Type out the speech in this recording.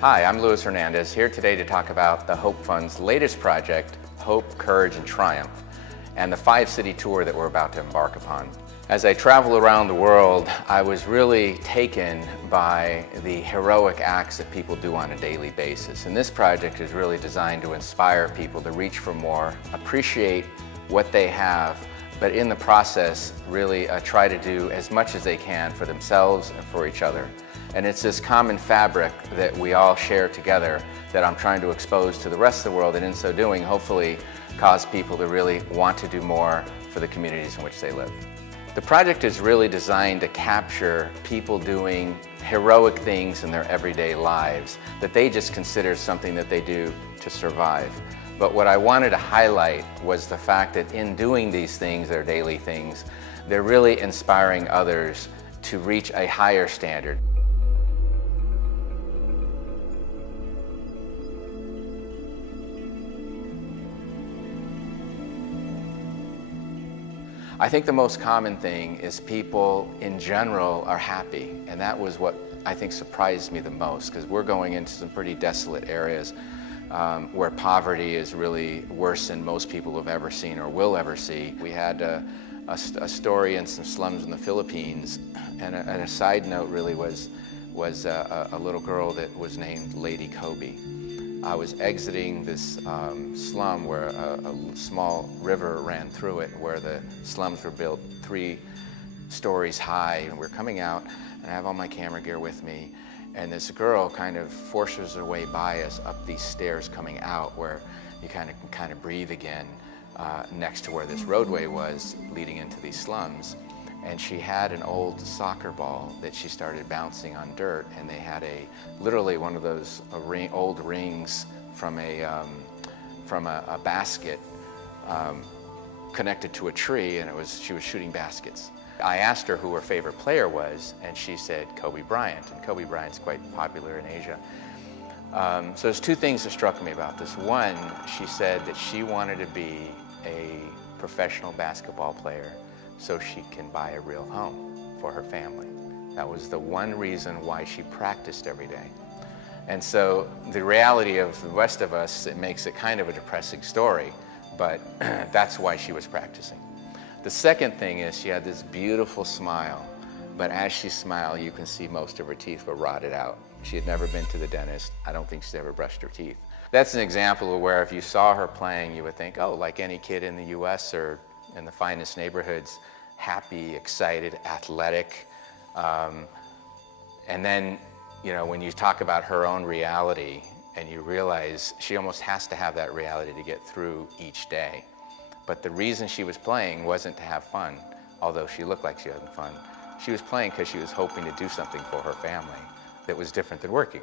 Hi, I'm Luis Hernandez, here today to talk about the Hope Fund's latest project, Hope, Courage, and Triumph, and the 5-city tour that we're about to embark upon. As I travel around the world, I was really taken by the heroic acts that people do on a daily basis. And this project is really designed to inspire people to reach for more, appreciate what they have, but in the process, really try to do as much as they can for themselves and for each other. And it's this common fabric that we all share together that I'm trying to expose to the rest of the world, and in so doing, hopefully cause people to really want to do more for the communities in which they live. The project is really designed to capture people doing heroic things in their everyday lives that they just consider something that they do to survive. But what I wanted to highlight was the fact that in doing these things, their daily things, they're really inspiring others to reach a higher standard. I think the most common thing is people in general are happy, and that was what I think surprised me the most, because we're going into some pretty desolate areas where poverty is really worse than most people have ever seen or will ever see. We had a story in some slums in the Philippines, and a side note really was a little girl that was named Lady Kobe. I was exiting this slum where a small river ran through it, where the slums were built 3 stories high, and we're coming out, and I have all my camera gear with me, and this girl kind of forces her way by us up these stairs coming out, where you kind of breathe again, next to where this roadway was leading into these slums. And she had an old soccer ball that she started bouncing on dirt, and they had literally one of those old rings from a basket connected to a tree, and she was shooting baskets. I asked her who her favorite player was, and she said Kobe Bryant, and Kobe Bryant's quite popular in Asia. So there's 2 things that struck me about this. One, she said that she wanted to be a professional basketball player so she can buy a real home for her family. That was the one reason why she practiced every day. And so the reality of the rest of us, it makes it kind of a depressing story, but that's why she was practicing. The second thing is she had this beautiful smile, but as she smiled, you can see most of her teeth were rotted out. She had never been to the dentist. I don't think she's ever brushed her teeth. That's an example of where if you saw her playing, you would think, oh, like any kid in the US or in the finest neighborhoods, happy, excited, athletic. And then, you know, when you talk about her own reality and you realize she almost has to have that reality to get through each day. But the reason she was playing wasn't to have fun, although she looked like she was having fun. She was playing because she was hoping to do something for her family that was different than working.